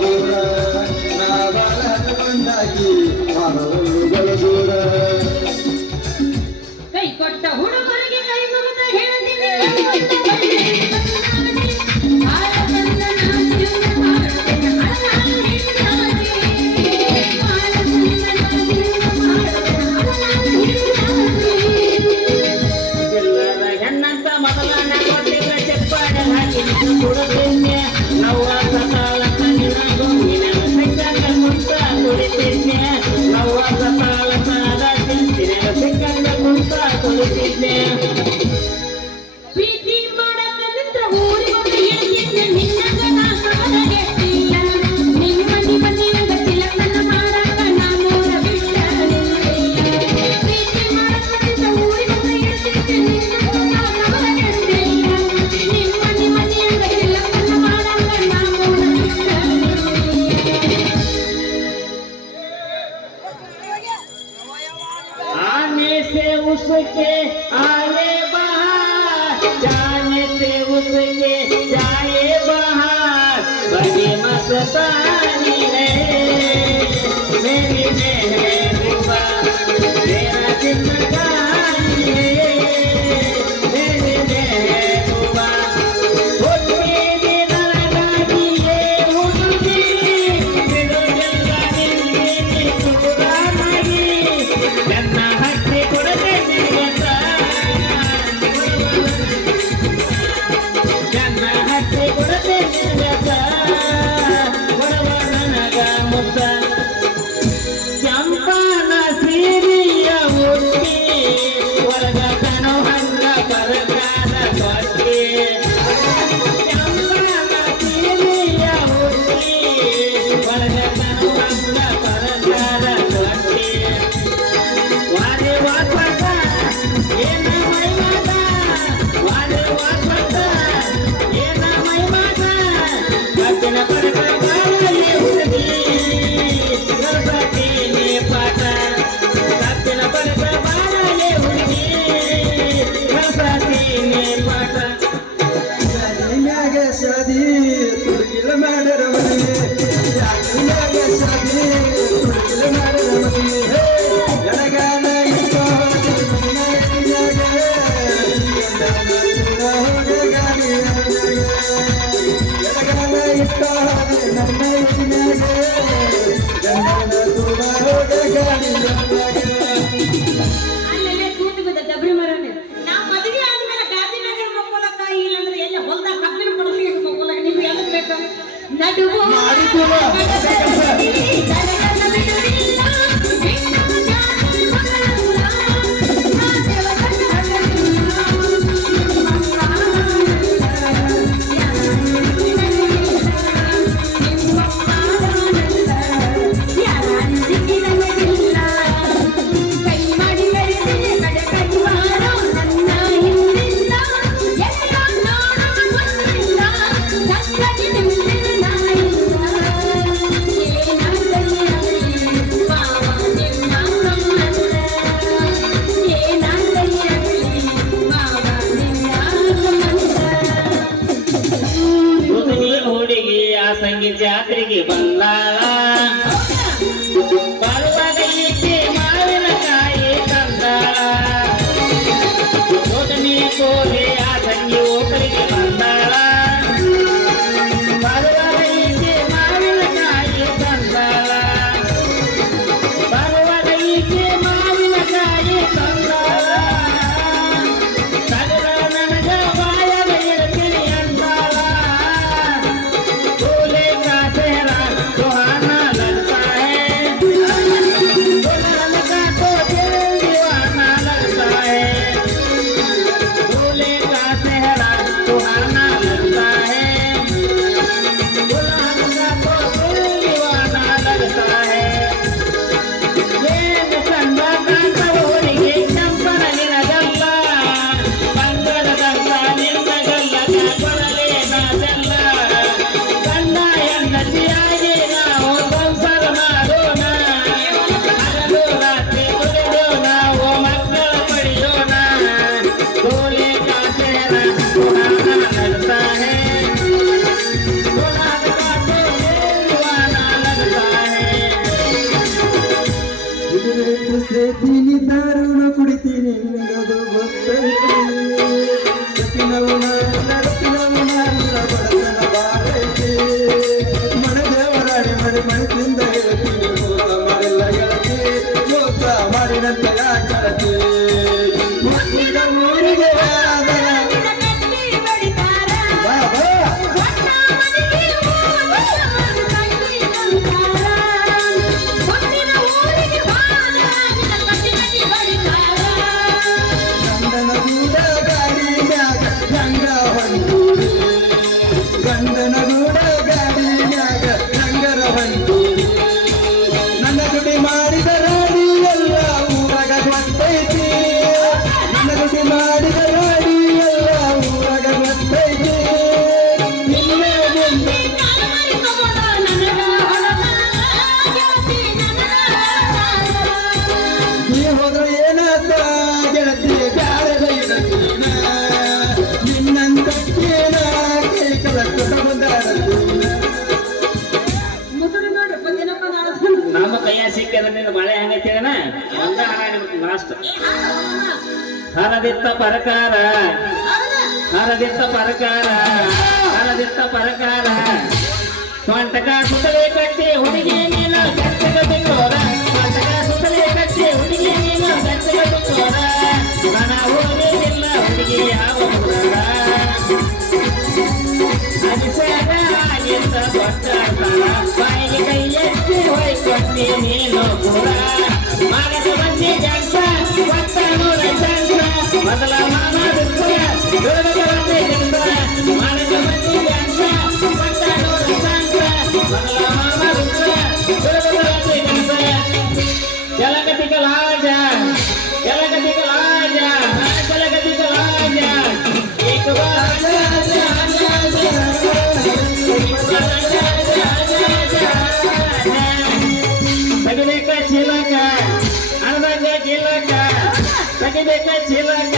ದೂರ ನಾವಳ ಬಂದಾಕಿ ಮಾಡಲು ದೂರ ಕೈ ಕೊಟ್ಟ ಹುಡುಗರಿಗೆ ಕೈ ಮುಗಿದ ಹೇಳ್ತೀನಿ ಹೆಣ್ಣಂತ ಮೊದಲನ ಕೊಟ್ಟಿದ್ರೆ ಚಪ್ಪಾಡ ಹಾಕಿ ಕೊಡುತ್ತೇನೆ ನಾವು ಸತಾಳ ನಿನ್ನ ಸಿಕ್ಕಂಡ ಕುಂತ ಕುಳಿತಿದ್ದೆ ನಾವು ಸತಾಳ ಸಾದ ತಿಂತಿನ ಸಿಕ್ಕಂಡ ಕುಂತ ಕುಳಿತಿದ್ದೆ ಪ್ರೀತಿ ಮಾಡಕಂದ್ರ ಊರಿಗೆ ಹೋಗಿ ಹೇಳ್ತಿದ್ದೆ ನಿನ್ನಂಗ ನಾ ಸವಲಗೆಟ್ಟಿಲ್ಲ ನಿನ್ನ ಮನಿ ಮನಿಯಂಗ ತಿಲಕನ ಮಾಡಾಕ ನಾನೂರ ಬಿಟ್ಟ ಪ್ರೀತಿ ಮಾಡಕಂದ್ರ ಊರಿಗೆ ಹೋಗಿ ಹೇಳ್ತಿದ್ದೆ ನಿನ್ನಂಗ ನಾ ಸವಲಗೆಟ್ಟಿಲ್ಲ ನಿನ್ನ ಮನಿ ಮನಿಯಂಗ ತಿಲಕನ ಮಾಡಾಕ ನಾನೂರ ಬಿಟ್ಟ आने से उसके आए बाहर जाने से उसके जाए बाहर बड़ी मस्तानी है मेरी महबूबा तेरा जिंदगानी है मेरी महबूबा उसके दिन लगानी है उनकी बिलो जंगा निंदी टुकड़ा नहीं ನನ್ನ ಹಟ್ಟಿ ಕೊಡದೆ ನಿನಗತ್ತ ನನ್ನ ಹಟ್ಟಿ ಕೊಡದೆ ನಿನಗತ್ತ ಕೊಡವ ನನಗ ಮುತ್ತ ಕೆಂಪನ ಸೀರಿಯ ಹುಟ್ಟಿ ಹೊರಗ ಕಣೋ ಹಂಗ ಕರಗಾದ ಕೊಟ್ಟಿ ಕೆಂಪನ ಸೀರಿಯ ಹುಟ್ಟಿ ಹೊರಗ ಕಣೋ ಹಂಗ ಕರಗಾದ ಕೊಟ್ಟಿ वारे वासवता ये ना महिमाता वारे वासवता ये ना महिमाता कतना पड़ता बाला ये हुडी गणपति ने पाता कतना पड़ता बाला ये हुडी गणपति ने पाता ಯಾಕೆ ಶಾದಿ ತುಡುಕಿಲ ಮಾಡರ ಮನೆ ಯಾಕೆ ಶಾದಿ ತುಡುಕಿಲ ಮಾಡರ ಮನೆ ಎಡಗಾಲ ಇಟ್ಟು ಎಡಗಾಲ ಇಟ್ಟು ನನ್ನ ಅಲ್ಲೆಲ್ಲೇ ಕೂತು ಬಿದ್ದ ಡಬ್ರಿ ಮರನೇ ನಾ ಮದುವೆ ಆದ್ಮೇಲೆ ಗಾಂಧಿನಗರ ಮಕ್ಕಳಕ್ಕ ಇಲ್ಲಂದ್ರೆ ಎಲ್ಲ ಹೊಲ್ದಾಗ ಕಬ್ಬಿನ ಪಡಲಿ ಮಕ್ಕಳಕ್ಕ ನೀವು ಎಲ್ಲ ಬೇಕು ನಡುವು ಸಂಗಿ ಜಾತ್ರೆಗೆ ಬಂದಾಳ ಬರುವಾಗ ಈಕೆ ಮಾವಿನಕಾಯಿ ತಂದಾಳ ಜೋತನಿ ಕೋಲೆ ಆ ಸಂಗಿ ಓಕರಿಗೆ ಬಂದಾಳ ಬರುವಾಗ ಈಕೆ ಮಾವಿನಕಾಯಿ ತಂದಾಳ ಬರುವಾಗ ಈಕೆ ಮಾವಿನಕಾಯಿ ತಂದಾಳ ತಗದ ನನಗ ಬಾಯಾಗ ಇಡ್ತೀನಿ ಅಂದಾಳ सुहाना लगता है दुल्हन का तो दिल दीवाना लगता है दूल्हे का सेहरा सुहाना लगता है दुल्हन का तो दिल दीवाना लगता है ಏನು ಚಂದ ಕಾಂತವರಿಗೆ ಚಂಪನ ನಿನಗಲ್ಲ ಬಂಗಾರದಂತ ನಿನ್ನಗಲ್ಲ ಕೊಡಲೇನ ಬೆಲ್ಲ ಗಂಡ ಹೆಂಡತಿಯಾಗಿ ನಾವು ಸಂಸಾರ ಮಾಡೋಣ ಹಗಲು ರಾತ್ರಿ ದುಡಿದು ನಾವು ಮಕ್ಕಳ ಪಡೆಯೋಣ ಡೋಲೆ ಕಾಸೇನ ಸುಹಾನ ನಗ್ತಾನೆ ಹರದಿತ್ತ ಪರಕಾರ ಹೌದಾ? ಹರದಿತ್ತ ಪರಕಾರ ಹರದಿತ್ತ ಪರಕಾರ ಸ್ವಂಟಕ ಸುತ್ತಲೇ ಕಟ್ಟಿ ಹುಡುಗಿ ನೀನು ಗಂಟೆಗ ಬಿಟ್ಟೋರ ಸ್ವಂಟಕ ಸುತ್ತಲೇ ಕಟ್ಟಿ ಹುಡುಗಿ ನೀನು ಗಂಟೆಗ ಬಿಟ್ಟೋರ ಮನ ಹೋಗಿಲ್ಲ ಹುಡುಗಿ ಯಾವ ಊರರ ಅನಿಸಾಗ ಆಗಿದ್ದ ದೊಡ್ಡ ಬಾಯಿಗೆ ಕೈ ಎತ್ತಿ ಹೋಯ್ಕೊಟ್ಟಿ ನೀನು ಕೂಡ ಮಾಡದ ಬಂದಿ ಜಾಗ ಒಟ್ಟ ನೋಡ ಜಾಗ ಮೊದಲ ಮಾಮ ಮಾಡದ ಬಂದಿ ಜಾಗ ಒಟ್ಟ ನೋಡ ಜಾಗ ಮೊದಲ ಮಾಮ ಜಲಗತಿ ಕಲಾಜ ಜಲಗತಿ ಕಲಾಜ ಜಲಗತಿ ಕಲಾಜ ಏಕ ಬಾರ ತಗಬೇಕ ಚೀಲಕ ಅಣದಂಗ ಗಿಲ್ಲಕ ತಗಬೇಕ ಚೀಲಕ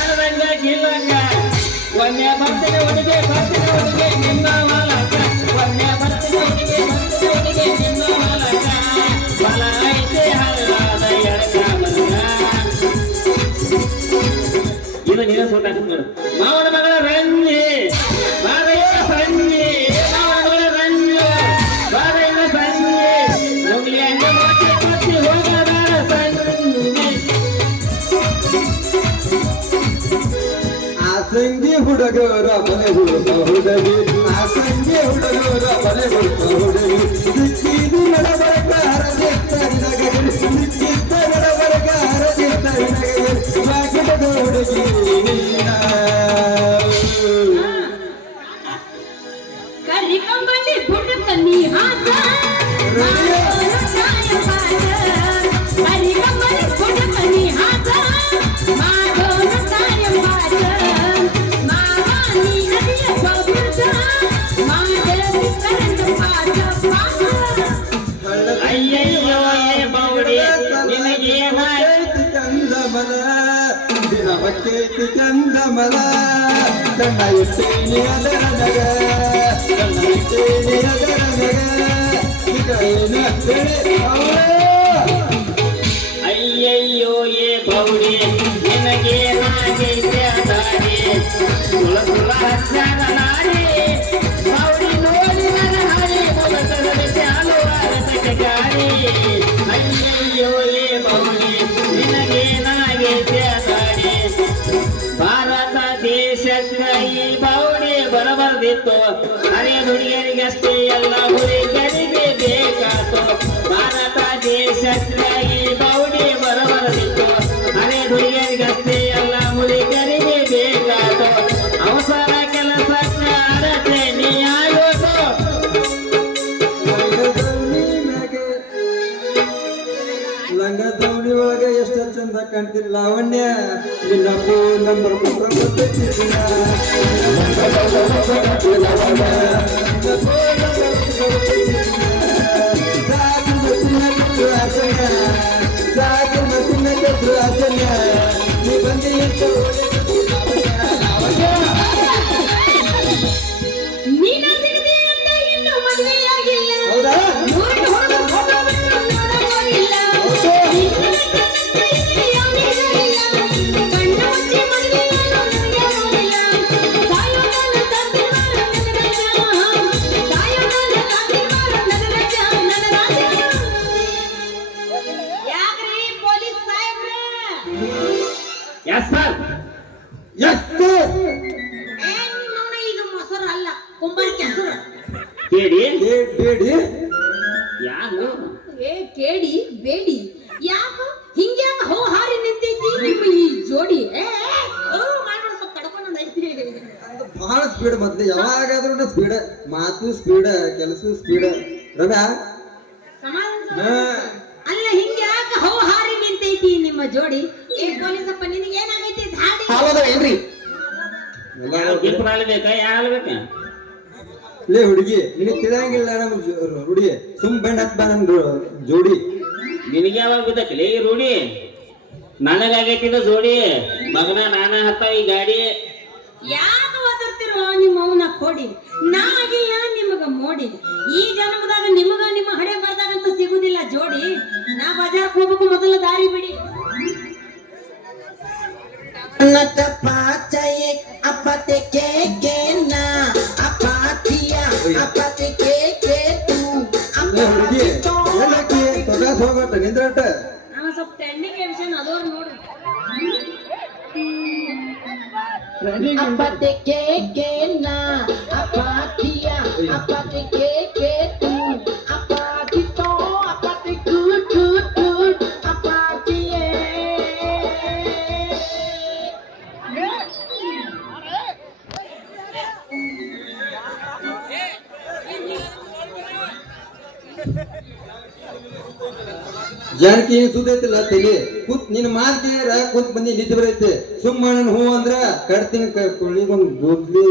ಅಣದಂಗ ಗಿಲ್ಲಕ ಒಮ್ಮೆ ಬರ್ತೀನಿ ಹುಡುಗಿ ನಿನ್ನ ಮಾಲಕ ಒಮ್ಮೆ ಬರ್ತೀನಿ ಹುಡುಗಿ ನಿನ್ನ ಮಾಲಕ ಬಲ ಐತೆ ಹಳ್ಳಾದ ಎಡಕ ಮನಗ ಇದು ನೀನು ಸೋಟ ನೋಡು ಮಾವನ ಮಗಳ ರಂಜಿ ಬಾರಯ್ಯ ಸಂಜಿ ಮಾವನ ಮಗಳ ರಂಜಿ ಬಾರಯ್ಯ ಸಂಜಿ ಹೋಗ್ಲಿ ಹಂಗ ಮಾತಿ ಹೋಗದಾರ ಸಂಜಿ ಆಸಂಗಿ ಹುಡುಗರ ಮನೆ ಹುಡುಗ ಹುಡುಗಿ ಆಸಂಗಿ ಹುಡುಗರ ಮನೆ ಹುಡುಗ ಹುಡುಗಿ ದಿಕ್ಕಿದು ನಡಬರಕ ಹರದಿತ್ತ ನಿನಗಲಿ ದಿಕ್ಕಿದ್ದ ನಡಬರಕ ಹರದಿತ್ತ ನಿನಗಲಿ ಬಾಗಿದ ಹುಡುಗಿ ನೀನ ಕರಿ ಕಂಬಳಿ ಗುಡ್ಡ ನೀ ಹಾಸ ಕರಿ ಕಂಬಳಿ ಗುಡ್ಡ ನೀ ಹಾಸ ಮಾಡೋಣ ತಾಯ ಬಾರ ಮಾವ ನೀ ನದಿಯ ಬಾಬುರ್ಗ ಮಾಡಲಿ ಕರೆಂಟ್ ಪಾಠ ಪಾಠ ಅಯ್ಯಯ್ಯೋ ಏ ಬೌಡಿ ನಿನಗೇನಾಯ್ತು ಚಂದಮಲ ದಿನವಕ್ಕೈತಿ ಚಂದಮಲ ಕಣ್ಣ ಇಟ್ಟೇನಿ ಅದರ ನಗ ಕಣ್ಣ ಇಟ್ಟೇನಿ ಅದರ ನಗ ಈಗ ಏನ ಹೇಳಿ ಅಯ್ಯಯ್ಯೋ ಏ ಬೌಡಿ ನಿನಗೇನಾಗೈತೆ ದಾರಿ ಸುಳ ಸುಳ ಹಚ್ಚಾಗ ನಾಡಿ ಬೌಡಿ ನೋಡಿ ನನ್ನ ಹಾರಿ ಮೊಲಸದಲ್ಲಿ ಚಾಲುವಾದ ತಟಗಾರಿ ಅಯ್ಯಯ್ಯೋ ಏ ಬೌಡಿ ನಿನಗೇನಾಗೈತೆ ದಾರಿ ಭಾರತ ದೇಶಕ್ಕ ಈ ಬೌಡಿ ಬರಬರ್ದಿತ್ತು ಅರೆ ಹುಡುಗಿಯರಿಗಷ್ಟೇ ಎಲ್ಲ ಹುಡುಗರಿಗೆ ಬೇಕಾತು ಭಾರತ ದೇಶಕ್ಕ ಈ ಬೌಡಿ ಬರಬರ್ದಿತ್ತು ಅರೆ ಹುಡುಗಿಯರಿಗಷ್ಟೇ ಎಲ್ಲ ಹುಡುಗರಿಗೆ ಬೇಕಾತು ಅವಸರ ಕೆಲಸಕ್ಕ ಅರತೆ ನೀ ಆಗೋದು ಲಂಗ ದವಣಿ ಒಳಗ ಎಷ್ಟ ಚಂದ ಕಾಣ್ತೀರಿ ಲಾವಣ್ಯ ನಿನ್ನ ಫೋನ್ ನಂಬರ್ ನೀ ಬಂದಿ ನೀನ ಸಿಗದೆ ಅಂತ ಇನ್ನು ಮದುವೆಯಾಗಿಲ್ಲ ಹೌದಾ ನೋಡಿ ಹೋದ ಫೋಟೋ ಬಿಟ್ಟು ನೋಡೋರಿಲ್ಲ ನಿನ್ನ ಕಣ್ಣಂತ ಇಲ್ಲಿ ಯಾರಿಗೂ ಇಲ್ಲ ಕಣ್ಣ ಮುಚ್ಚಿ ಮದುವೆಯನ್ನು ನನಗೆ ನೋಡಿಲ್ಲ ಸಾಯೋಗಾಲ ಸಾಧ್ಯ ಮಾಡು ನನ್ನ ರಾಜ ಸಾಯೋಗಾಲ ಸಾಧ್ಯ ಮಾಡು ನನ್ನ ರಾಜ ನನ್ನ ರಾಜ ಯಾಕ್ರಿ ಪೊಲೀಸ್ ಸಾಹೇಬ್ರೆ ಎಸ್ ಸರ್ ಎಷ್ಟು ನಿನ್ನವನ ಇದು ಮೊಸರು ಅಲ್ಲ ಕುಂಬಾರ ಕೆಸರು ಕೇಳಿ ಬೇಡಿ ಯಾರು ಏ ಕೇಡಿ ಬೇಡಿ ಯಾಕ ಹಿಂಗ್ಯಾಕ ಹೋ ಹಾರಿ ನಿಂತೈತಿ ನಿಮ್ಮ ಈ ಜೋಡಿ ಮಾಡ್ಬಿಡ ಸ್ವಲ್ಪ ತಡ್ಕೊಂಡ್ ಐತಿ ಬಹಳ ಸ್ಪೀಡ್ ಮತ್ತೆ ಯಾವಾಗಾದ್ರೂ ಸ್ಪೀಡ್ ಮಾತು ಸ್ಪೀಡ್ ಕೆಲಸ ಸ್ಪೀಡ್ ರಮ್ಯಾ ಸಮಾಧಾನ ಅಲ್ಲ ಹಿಂಗ್ಯಾಕ ಹೋ ಹಾರಿ ನಿಂತೈತಿ ನಿಮ್ಮ ಜೋಡಿ ಏ ಪೊಲೀಸಪ್ಪ ನಿನಗೆ ಏನಾಗೈತಿ ಧಾಡಿ ಏನ್ರಿ ಇಬ್ಬರು ಬೇಕಾ ಯಾರು ಬೇಕಾ ಲೇ ಹುಡುಗಿ ನಿನಗೆ ತಿಳಿಯಂಗಿಲ್ಲ ನಮ್ಮ ಹುಡುಗಿ ಸುಮ್ ಬೆಂಡ್ ಹತ್ ಬಾ ನನ್ ಜೋಡಿ ನಿನಗೆ ಯಾವಾಗ ಬಿದ್ದಕ್ಲಿ ರೂಢಿ ನನಗಾಗೈತಿದ ಜೋಡಿ ಮಗನ ನಾನ ಹತ್ತ ಈ ಗಾಡಿ ಯಾಕ ಒದರ್ತಿರೋ ನಿಮ್ಮ ಅವನ ಕೊಡಿ ನಾ ಆಗಿಲ್ಲ ನಿಮಗ ಮೋಡಿ ಈ ಜನ್ಮದಾಗ ನಿಮಗ ನಿಮ್ಮ ಹಣೆ ಬರ್ದಾಗಂತ ಸಿಗುದಿಲ್ಲ ಜೋಡಿ ನಾ ಬಜಾರ್ಕ್ ಹೋಗ್ಬೇಕು ಮೊದಲ ದಾರಿ ಬಿಡಿ Natapacaye apate keke na apatia apate keke tu ಹುಡುಗಿ ಎಲ್ಲಕ್ಕೆ ತೊಗಾಸ್ ಹೋಗಟ್ಟ ನಿಂದ್ರಟ ನಾನು ಸ್ವಲ್ಪ ಟ್ರೆಂಡಿಂಗ್ ಎಮಿಷನ್ ಅದೋರ್ ನೋಡು apate keke na apatia apate keke tu apatito apate kut apatie Janaki ಸುದೈತಿಲ್ಲ ತಲಿ ಕೂತ್ ನಿನ್ನ ಮಾತ್ ಕೇಳ ಕೂತ್ ಬಂದಿ ನಿದ್ದೆ ಬರೈತೆ ಸುಮ್ಮ ನನ್ನ ಹೂ ಅಂದ್ರ ಕಡ್ತೀನಿ ಕುಳಿಗೊಂದು ಗೋದ್ಲಿ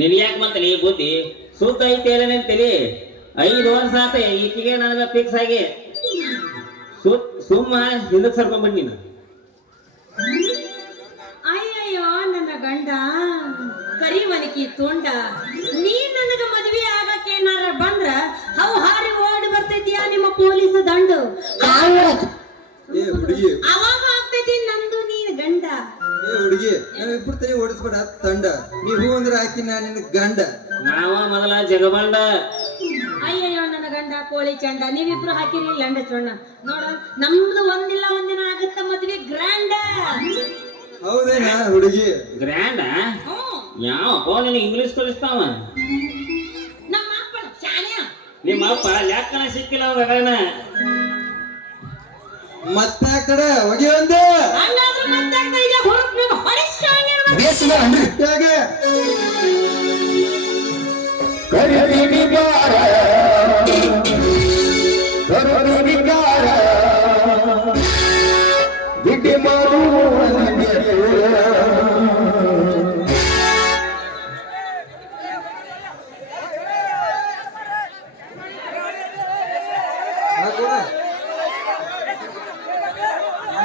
ನಿನಗ್ಯಾಕೆ ಬಂತಲಿ ಬುದ್ಧಿ ಸುತ್ತ ಐತಿ ಹೇಳ ನಿನ್ ತಲಿ 5 ವರ್ಷ ಆತ ಈಕಿಗೆ ನನಗ ಫಿಕ್ಸ್ ಆಗಿ ಸುಮ್ಮ ಹಿಂದಕ್ಕೆ ಸರ್ಕೊಂಡ್ಬಂದ್ ನೀನು ಅಯ್ಯಯ್ಯೋ ನನ್ನ ಗಂಡ ಕರಿವನಕಿ ತುಂಡ ನೀ ನನಗ ಮದ್ವೆ ಆಗಕ್ಕೆ ಏನಾರ ಬಂದ್ರ ಅವು ಹಾರಿ ಓಡಿ ಬರ್ತೈತಿಯಾ ನಿಮ್ಮ ಪೊಲೀಸ್ ದಂಡು ಏ ಹುಡುಗಿ ಅವಾಗ ಆಗ್ತೈತಿ ನಂದು ನೀನ್ ಗಂಡ ಏ ಹುಡುಗಿ ನಾವಿಬ್ರು ತಲೆ ಓಡಿಸ್ಬೇಡ ತಂಡ ನೀ ಹೂ ಅಂದ್ರ ಹಾಕಿ ನಾ ನಿನ್ನ ಗಂಡ ನಾವ ಮೊದಲ ಜಗಬಂಡ ಅಯ್ಯಯ್ಯೋ ನನ್ನ ಗಂಡ ಕೋಳಿ ಚಂಡ ನೀವಿಬ್ರು ಹಾಕಿರಿ ಲಂಡ ಚೊಣ್ಣ ನೋಡ ನಮ್ದು ಒಂದಿಲ್ಲ ಒಂದಿನ ಆಗತ್ತ ಮದ್ವೆ ಗ್ರ್ಯಾಂಡ್ ಹೌದೇನಾ ಹುಡುಗಿ ಗ್ರ್ಯಾಂಡ ಯಾವ ನಿನಗೆ ಇಂಗ್ಲಿಷ್ ಕಲಿಸ್ತಾವ ನಮ್ಮ ಅಪ್ಪನ ಶಾನ್ಯ ನಿಮ್ಮ ಅಪ್ಪ ಲೆಕ್ಕನ ಸಿಕ್ಕಿಲ್ಲ ಅವಾಗ ಮತ್ತೆ ಕಡೆ ಹೊಗೆ ಒಂದು ಹಂಗಾದ್ರೆ ಮತ್ತೆ ಈಗ ಹುಡುಕ್ ನೀವು ಹೊಡಿ ಶಾನ್ಯ ಹೇಗೆ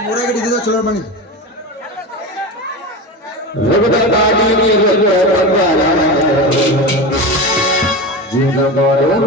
ಊರಾಗ ಇದ್ದಿದ್ದ ಚಲೋ ಬನ್ನಿ ಜೀವನ